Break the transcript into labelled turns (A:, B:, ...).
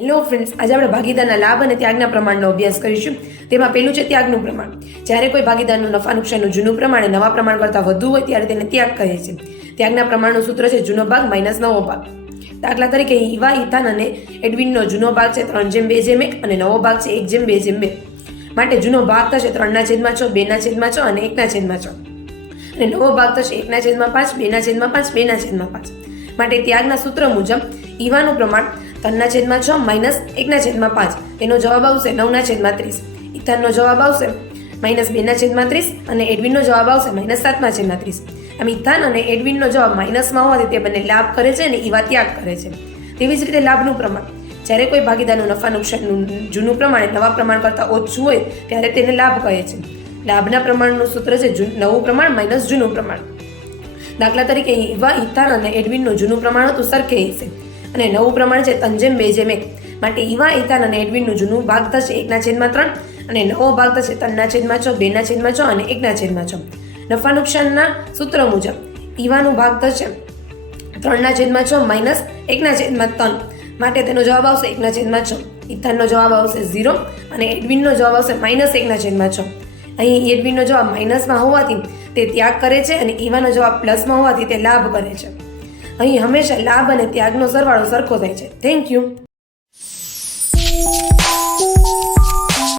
A: Hello friends આજે આપણે ભાગીદારના લાભ અને ત્યાગના પ્રમાણનો અભ્યાસ કરીશું. તેમાં પહેલું છે ત્યાગનું પ્રમાણ. જ્યારે કોઈ ભાગીદારનું નફા નુકસાનનું જૂનું પ્રમાણ નવા પ્રમાણ કરતાં વધુ હોય ત્યારે તેને ત્યાગ કહે છે. ત્યાગના પ્રમાણનું સૂત્ર છે જૂનો ભાગ માઇનસ નવો ભાગ. દાખલા તરીકે ઈવા ઇથાન અને એડવિનનો જૂનો ભાગ છે ત્રણ જેમ બે જેમ એક અને નવો ભાગ છે એક જેમ બે જેમ બે. માટે જૂનો ભાગ થશે ત્રણના છેદમાં છ, બેના છેદમાં છ અને એકના છેદમાં છ. અને નવો ભાગ થશે એકના છેદમાં પાંચ, બેના છેદમાં પાંચ, બેના છેદમાં પાંચ. માટે ત્યાગના સૂત્ર મુજબ ઈવાનું પ્રમાણ ત્રણના છેદમાં છ, માઇનસ એકના છેદમાં પાંચ. તેનો જવાબ આવશે નવના છેદમાં ત્રીસ. ઇથાનનો જવાબ આવશે માઇનસ બેના છેદમાં ત્રીસ અને એડવિનનો જવાબ આવશે માઇનસ સાતના છેદમાં ત્રીસ. આમ ઇથાન અને એડવિનનો જવાબ માઇનસમાં હોવાથી તે બંને લાભ કરે છે અને ઈવા ત્યાગ કરે છે. તેવી જ રીતે લાભનું પ્રમાણ. જ્યારે કોઈ ભાગીદારનું નફા નુકસાનનું જૂનું પ્રમાણ નવા પ્રમાણ કરતાં ઓછું હોય, ત્યારે તેને લાભ કહે છે. લાભના પ્રમાણનું સૂત્ર છે નવું પ્રમાણ માઇનસ જૂનું પ્રમાણ. દાખલા તરીકે ઇવા ઇથાન અને એડવિનનું જૂનું પ્રમાણ હતું સરખે હિસ્સે અને નવું પ્રમાણ છે તંજેમ જેમ એક માટે ઈવા ઇથાન અને એડવિનનું જૂનું ભાગ થશે એકના છેદમાં ત્રણ અને નવો ભાગ થશે ત્રણના છેદમાં છ, બેના છેદમાં છ અને એકના છેદમાં છ. નફા નુકસાનના સૂત્ર મુજબ ઇવાનું ભાગ થશે ત્રણના છેદમાં છ માઇનસ એકના છેદમાં ત્રણ. માટે તેનો જવાબ આવશે એકના છેદમાં છ. ઇથાનનો જવાબ આવશે ઝીરો અને એડવિનનો જવાબ આવશે માઇનસ એકના છેદમાં છ. અહીં એડવિનનો જવાબ માઇનસમાં હોવાથી તે ત્યાગ કરે છે અને ઈવાનો જવાબ પ્લસમાં હોવાથી તે લાભ કરે છે. અહીં હંમેશા લાભ અને ત્યાગનો સરવાળો સરખો થાય છે. Thank you